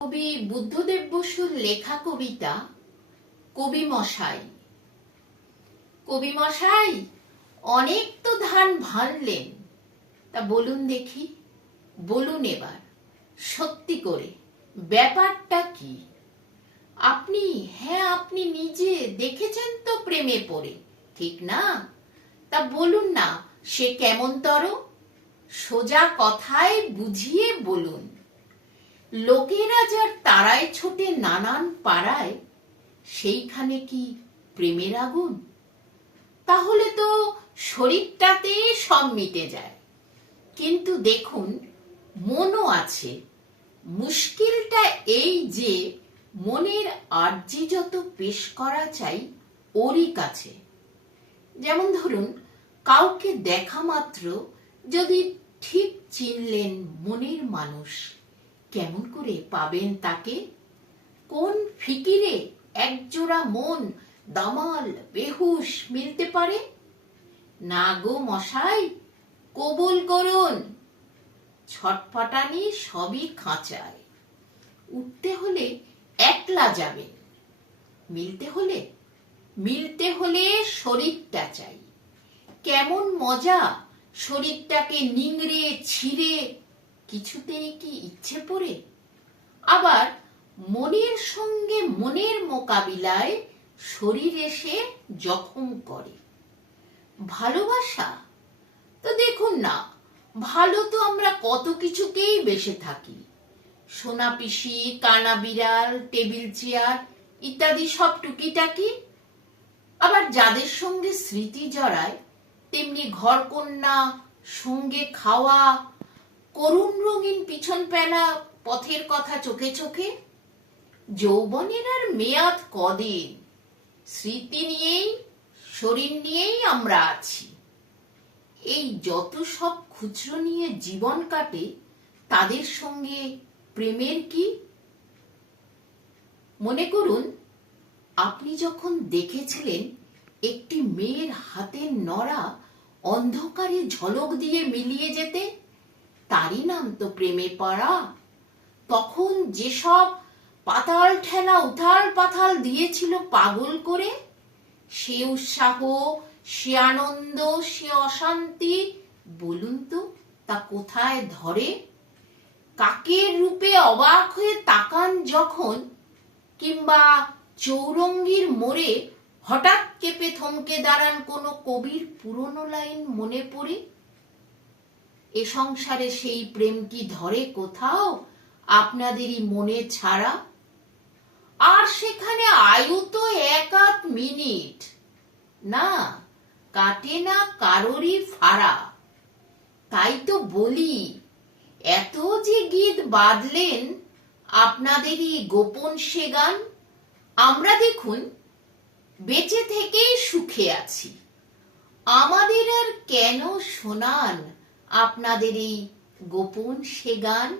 কবি বুদ্ধদেব বসুর লেখা কবিতা কবি মশাই। কবি মশাই, অনেক তো ধান ভানলেন, তা বলুন দেখি, বলুন এবার সত্যি করে ব্যাপারটা কি? আপনি নিজে দেখেছেন তো প্রেমে পড়ে, ঠিক না? তা বলুন না, সে কেমন তর? সোজা কথায় বুঝিয়ে বলুন। লোকেরা যার তারায় ছোটে নানান পাড়ায়, সেইখানে কি প্রেমের আগুন? তাহলে তো শরীরটাতে সব মিটে যায়, কিন্তু দেখুন মনও আছে। মুশকিলটা এই যে মনের আর্জি যত পেশ করা চাই ওরই কাছে। যেমন ধরুন, কাউকে দেখা মাত্র যদি ঠিক চিনলেন মনের মানুষ, কেমন করে পাবেন তাকে? কোন ফিকিরে একজোড়া মন দামাল বেহুশ মিলতে পারে? না গো মশাই, কবুল করুন, ছটফটানি সবই খাঁচায়। উঠতে হলে একলা যাবেন, মিলতে হলে শরীরটা চাই। কেমন মজা শরীরটাকে নিংড়ে ছিঁড়ে, কিছুতেই কি ইচ্ছে পড়ে? আবার মনের সঙ্গে মনের মোকাবিলায় শরীর এসে জখম করে। ভালোবাসা তো দেখুন না, ভালো তো আমরা কত কিছুকেই বেসে থাকি। সোনা পিসি, কানা বিড়াল, টেবিল চেয়ার ইত্যাদি সব টুকিটাকি। আবার যাদের সঙ্গে স্মৃতি জড়ায়, তেমনি ঘরকন্যা, সঙ্গে খাওয়া, করুণ রঙিন পিছন পেলা পথের কথা চোখে চোখে। যৌবনের আর মেয়াদ কদিন, স্মৃতি নিয়েই শরীর নিয়েই আমরা আছি। এই যত সব খুচরো নিয়ে জীবন কাটে, তাদের সঙ্গে প্রেমের কি? মনে করুন, আপনি যখন দেখেছিলেন একটি মেয়ের হাতের নড়া অন্ধকারে ঝলক দিয়ে মিলিয়ে যেতে, তারই নাম তো প্রেমে পড়া। তখন যেসব পাতাল ঠেলা উথাল পাথাল দিয়েছিল পাগল করে, সে উৎসাহ, সে আনন্দ, সে অশান্তি, বলুন তো তা কোথায় ধরে? কাকের রূপে অবাক হয়ে তাকান যখন, কিংবা চৌরঙ্গীর মোড়ে হঠাৎ কেঁপে থমকে দাঁড়ান কোনো কবির পুরনো লাইন মনে পড়ে। এ সংসারে সেই প্রেম কি ধরে কোথাও আপনাদেরই মনে ছাড়া? আর সেখানে আয়ু তো এক আধ মিনিট না, কাটে না কারোরই ফাড়া। তাই তো বলি, এত যে গীত বাঁধলেন আপনাদেরই গোপন সে গান, আমরা দেখুন বেঁচে থেকেই সুখে আছি। আমাদের আর কেন শোনান আপনাদের এই গোপন সে গান?